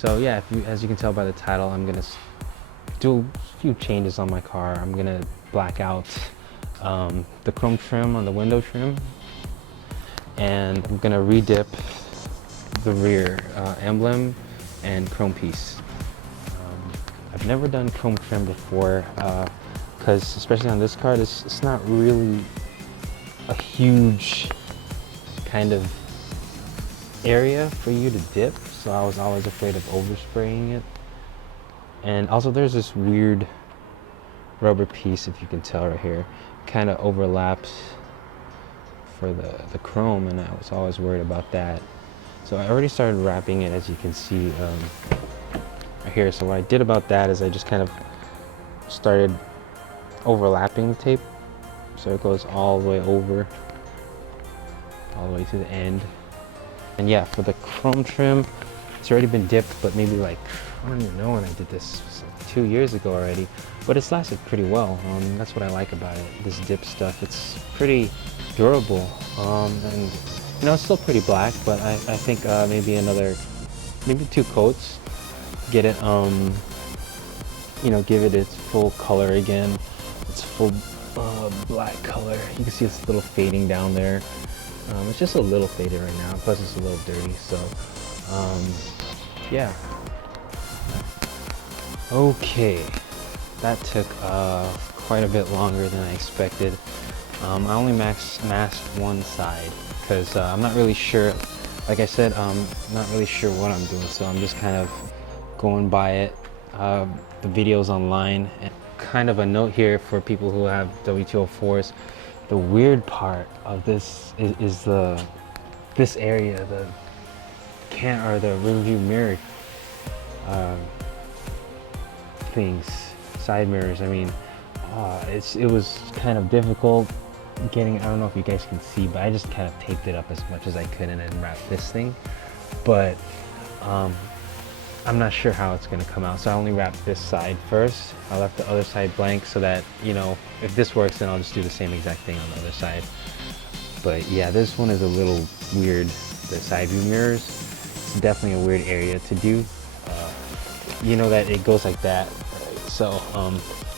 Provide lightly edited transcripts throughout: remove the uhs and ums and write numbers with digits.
So yeah, as you can tell by the title, I'm gonna do a few changes on my car. I'm gonna black out the chrome trim on the window trim, and I'm gonna redip the rear emblem and chrome piece. I've never done chrome trim before, because especially on this car, it's not really a huge kind of area for you to dip, so I was always afraid of overspraying it. And also there's this weird rubber piece, if you can tell right here, kind of overlaps for the chrome, and I was always worried about that. So I already started wrapping it, as you can see right here. So what I did about that is I just kind of started overlapping the tape, so it goes all the way over, all the way to the end. And yeah, for the chrome trim, it's already been dipped, but maybe like, I don't even know when I did this, it was like 2 years ago already, but it's lasted pretty well. That's what I like about it, this dip stuff. It's pretty durable, and you know, it's still pretty black, but I think maybe 2 coats, get it, you know, give it its full color again, its full black color. You can see it's a little fading down there. It's just a little faded right now, plus it's a little dirty, so yeah. Okay, that took quite a bit longer than I expected. I only masked one side because I'm not really sure, like I said, I'm not really sure what I'm doing, so I'm just kind of going by it, the videos online. And kind of a note here for people who have W204s, the weird part of this is this area, the rear view mirror things, side mirrors. I mean, it was kind of difficult getting, I don't know if you guys can see, but I just kind of taped it up as much as I could and then wrapped this thing. But I'm not sure how it's gonna come out, so I only wrapped this side first. I left the other side blank so that, you know, if this works, then I'll just do the same exact thing on the other side. But yeah, this one is a little weird, the side view mirrors. It's definitely a weird area to do. You know that it goes like that, so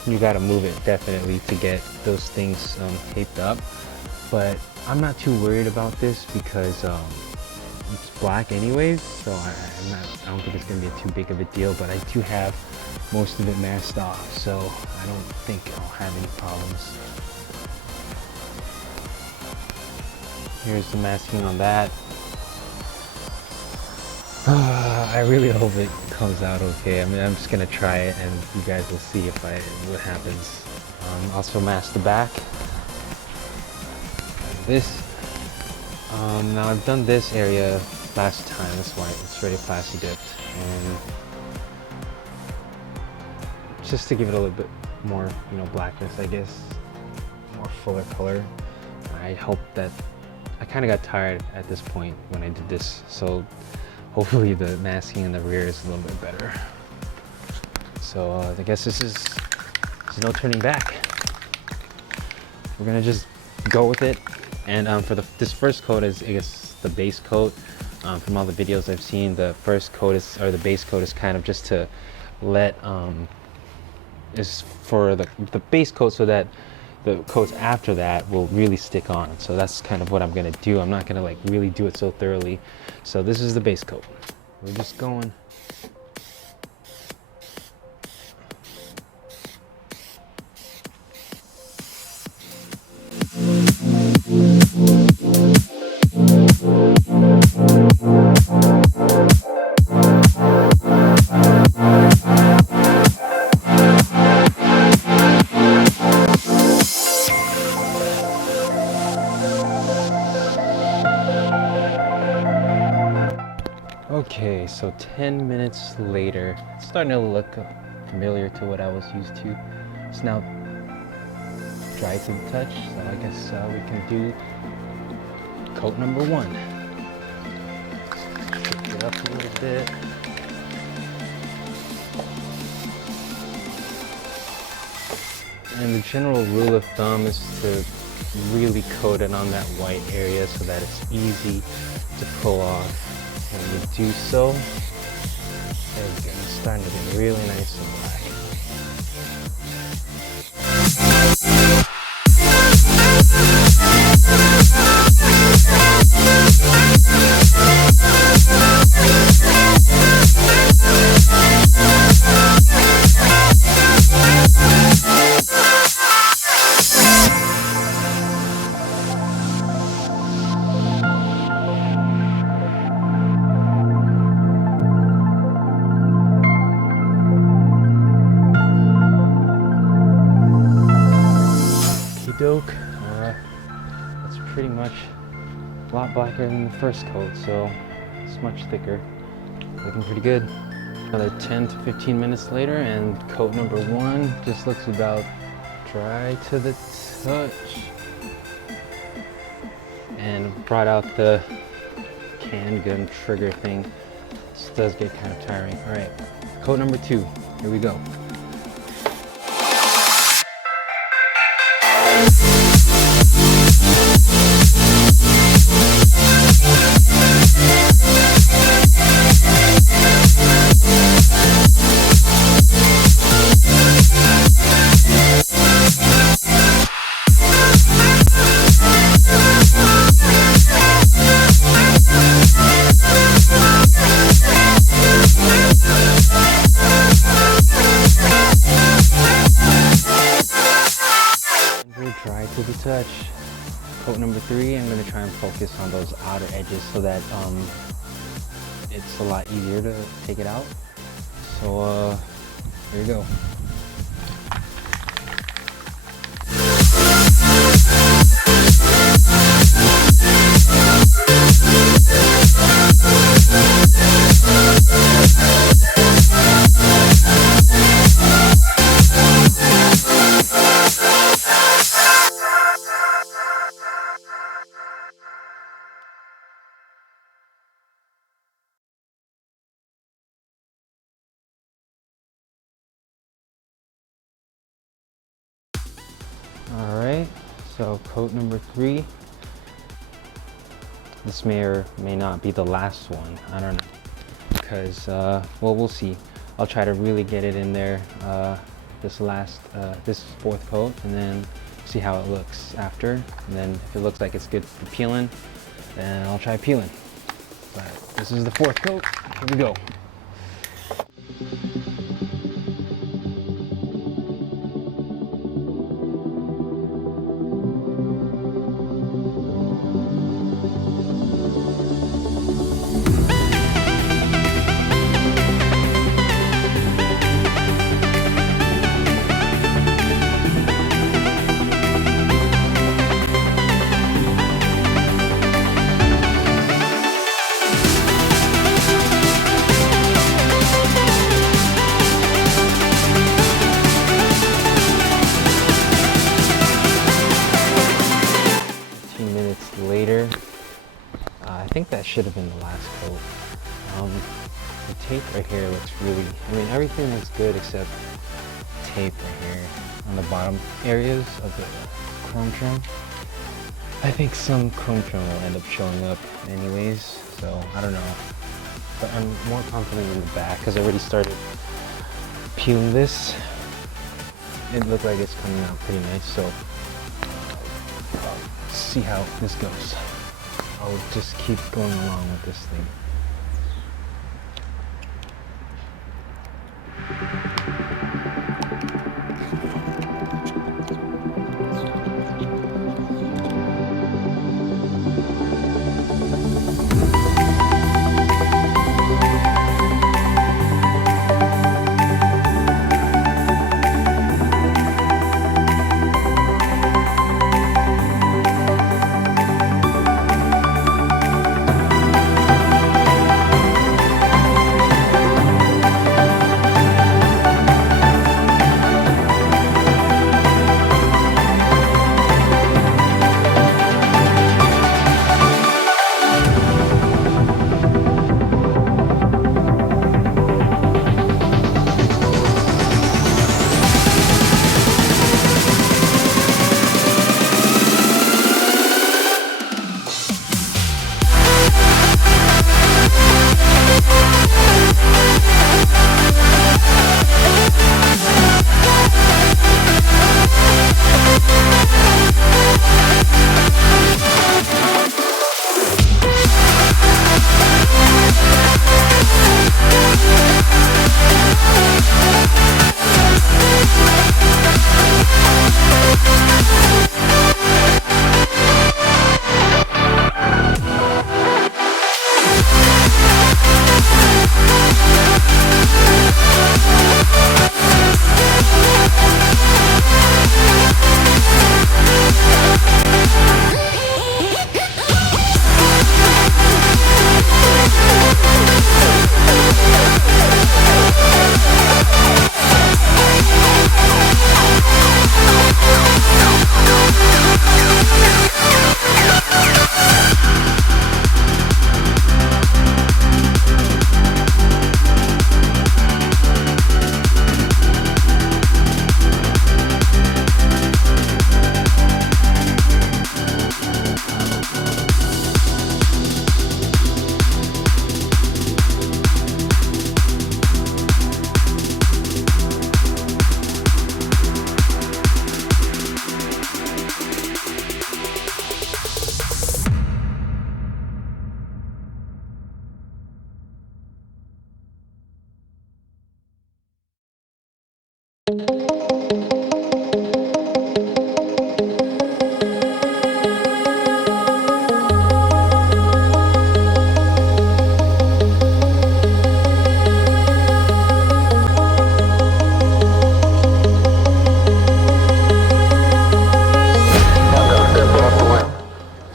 you gotta move it definitely to get those things taped up. But I'm not too worried about this because it's black anyways, so I don't think it's gonna be too big of a deal. But I do have most of it masked off, so I don't think I'll have any problems. Here's the masking on that. I really hope it comes out okay. I mean, I'm just gonna try it, and you guys will see what happens. Also mask the back. This. Now I've done this area last time. That's why it's already PlastiDipped, and just to give it a little bit more, you know, blackness, I guess, more fuller color. I hope that I kind of got tired at this point when I did this, so hopefully the masking in the rear is a little bit better. So I guess there's no turning back. We're gonna just go with it. And for this first coat is, I guess, the base coat. From all the videos I've seen, the first coat is, or the base coat is kind of just to let, is for the base coat so that the coats after that will really stick on. So that's kind of what I'm gonna do. I'm not gonna like really do it so thoroughly. So this is the base coat. We're just going. Okay, so 10 minutes later, it's starting to look familiar to what I was used to. It's now dry to the touch, so I guess we can do coat number 1. Pick it up a little bit. And the general rule of thumb is to really coat it on that white area so that it's easy to pull off when you do so. There we go. It's starting to get really nice and black. Doke. That's pretty much a lot blacker than the first coat, so it's much thicker. Looking pretty good. Another 10 to 15 minutes later, and coat number 1 just looks about dry to the touch. And brought out the handgun trigger thing. This does get kind of tiring. All right, coat number 2. Here we go. Dry to the touch. Coat number 3, I'm going to try and focus on those outer edges so that it's a lot easier to take it out. So here we go. Alright, so coat number 3. This may or may not be the last one. I don't know. Because, well, we'll see. I'll try to really get it in there this 4th coat, and then see how it looks after. And then if it looks like it's good for peeling, then I'll try peeling. But this is the 4th coat. Here we go. Later, I think that should have been the last coat. The tape right here looks really, I mean, everything looks good except tape right here on the bottom areas of the chrome trim. I think some chrome trim will end up showing up anyways, so I don't know. But I'm more confident in the back because I already started peeling this. It looked like it's coming out pretty nice, so see how this goes. I'll just keep going along with this thing.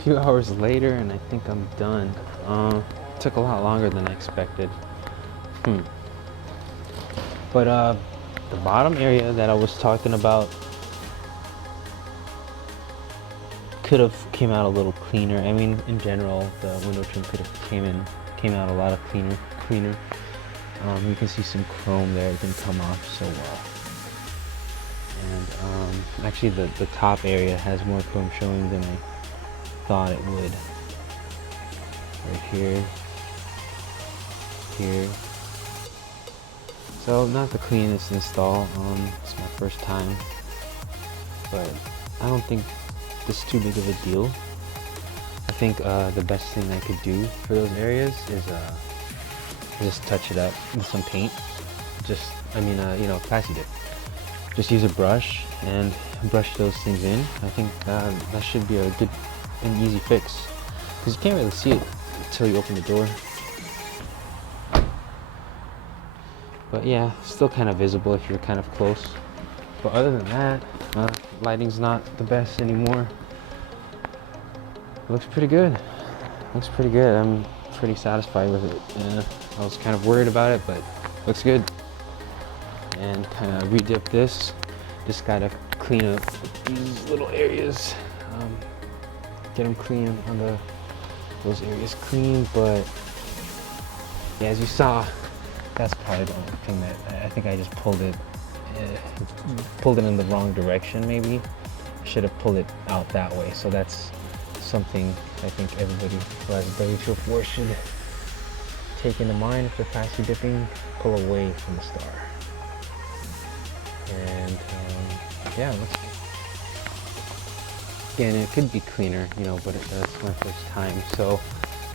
few hours later, and I think I'm done. Took a lot longer than I expected. But the bottom area that I was talking about could have came out a little cleaner. I mean, in general, the window trim could have came out a lot of cleaner. You can see some chrome there. It didn't come off so well. And actually, the top area has more chrome showing than I thought it would. Right here, here. So not the cleanest install. It's my first time, but I don't think this is too big of a deal. I think the best thing I could do for those areas is just touch it up with some paint. PlastiDip. Just use a brush and brush those things in. I think that should be a good and easy fix, because you can't really see it until you open the door. But yeah, still kind of visible if you're kind of close. But other than that, lighting's not the best anymore. Looks pretty good. Looks pretty good. I'm pretty satisfied with it. I was kind of worried about it, but looks good. And kind of redip this. Just gotta clean up these little areas. Get them clean on those areas clean. But yeah, as you saw, that's probably the only thing that I think I just pulled it in the wrong direction. Maybe I should have pulled it out that way. So that's something I think everybody who has a W204 should take into mind if they're PlastiDipping. Pull away from the star. And yeah, again, it could be cleaner, but that's my first time. So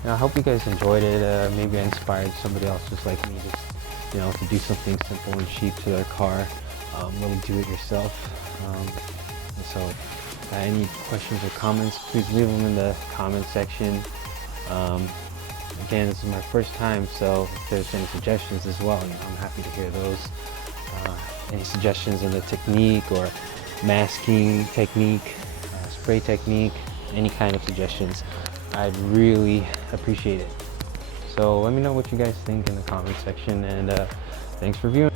I hope you guys enjoyed it. Maybe I inspired somebody else just like me, to do something simple and cheap to their car. Really do it yourself. So any questions or comments, please leave them in the comment section. Again, this is my first time, so if there's any suggestions as well, I'm happy to hear those. Any suggestions in the technique or masking technique, spray technique, any kind of suggestions, I'd really appreciate it. So let me know what you guys think in the comment section, and thanks for viewing.